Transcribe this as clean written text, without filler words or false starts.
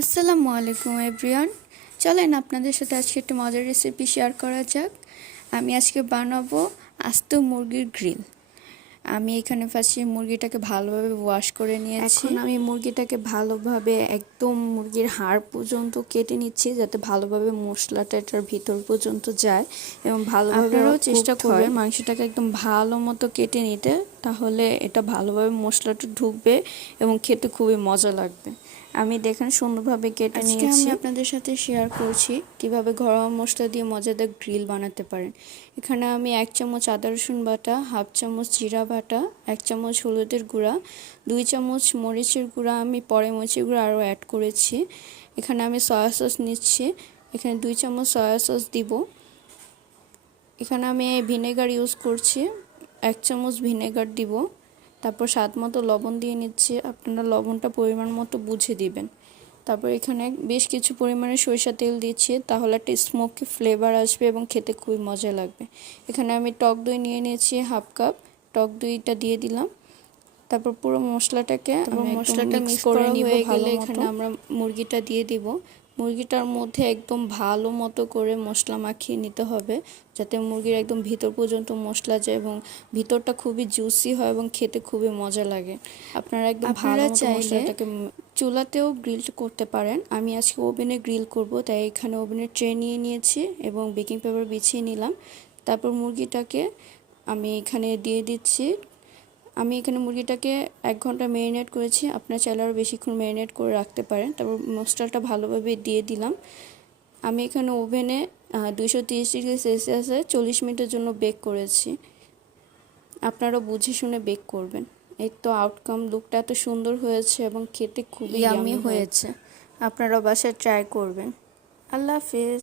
আসসালামু আলাইকুম এভরিওয়ান। চলেন আপনাদের সাথে আজকে একটা মজার রেসিপি শেয়ার করা যাক। আমি আজকে বানাবো আস্ত মুরগির গ্রিল। আমি এখানে ফার্স্টে মুরগিটাকে ভালোভাবে ওয়াশ করে নিয়েছি। এখন আমি মুরগিটাকে ভালোভাবে একদম মুরগির হাড় পর্যন্ত কেটে নিচ্ছি, যাতে ভালোভাবে মশলাটা এটার ভিতর পর্যন্ত যায় এবং ভালোভাবে চেষ্টা করবেন মাংসটাকে একদম ভালো মতো কেটে নিতে, তাহলে এটা ভালোভাবে মশলাটা ঢুকবে এবং খেতে খুবই মজা লাগবে। আমি দেখেন সুন্দরভাবে কেটে নিয়েছি। আমি আপনাদের সাথে শেয়ার করছি কিভাবে ঘরোয়া মশলা দিয়ে মজাদার গ্রিল বানাতে পারেন। এখানে আমি 1 চামচ আদা রসুন বাটা, 1/2 চামচ জিরা বাটা, 1 চামচ হলুদের গুঁড়া, 2 চামচ মরিচের গুঁড়া, আমি পরে মরিচের গুঁড়া আরও অ্যাড করেছি। এখানে আমি সয়া সস নিচ্ছি, এখানে 2 চামচ সয়া সস দিব। এখানে আমি ভিনেগার ইউজ করছি, 1 চামচ ভিনেগার দিব। তারপর স্বাদ মতো লবণ দিয়ে নিচ্ছি, আপনারা লবণটা পরিমাণ মতো বুঝে দিবেন। তারপর এখানে বেশ কিছু পরিমাণে সরিষা তেল দিচ্ছি, তাহলে একটা স্মোকি ফ্লেভার আসবে এবং খেতে খুবই মজা লাগবে। এখানে আমি টক দই নিয়ে নিয়েছি 1/2 কাপ, টক দইটা দিয়ে দিলাম। তারপর পুরো মশলাটাকে মিক্স করে নিব। হয়ে গেলে এখানে আমরা মুরগিটা দিয়ে দিব। মুরগিটার মধ্যে একদম ভালো মতো করে মশলা মাখিয়ে নিতে হবে, যাতে মুরগির একদম ভিতর পর্যন্ত মশলা যায় এবং ভিতরটা খুবই জুসি হয় এবং খেতে খুবই মজা লাগে। আপনারা একদম ভালো মতো মশলাটাকে চুলাতেও গ্রিল করতে পারেন। আমি আজকে ওভেনে গ্রিল করব, তাই এখানে ওভেনের ট্রে নিয়ে নিয়েছি এবং বেকিং পেপার বিছিয়ে নিলাম। তারপর মুরগিটাকে আমি এখানে দিয়ে দিচ্ছি। আমি এখানে মুরগিটাকে 1 ঘন্টা ম্যারিনেট করেছি, আপনারা চাইলে আরও বেশিক্ষণ ম্যারিনেট করে রাখতে পারেন। তারপর মশলাটা ভালোভাবে দিয়ে দিলাম। আমি এখানে ওভেনে 230 ডিগ্রি সেলসিয়াসে 40 মিনিটের জন্য বেক করেছি। আপনারা বুঝে শুনে বেক করবেন। এই তো আউটকাম, লুকটা এত সুন্দর হয়েছে এবং খেতে খুবই ইয়ামি হয়েছে। আপনারা বাসায় ট্রাই করবেন। আল্লাহ হাফেজ।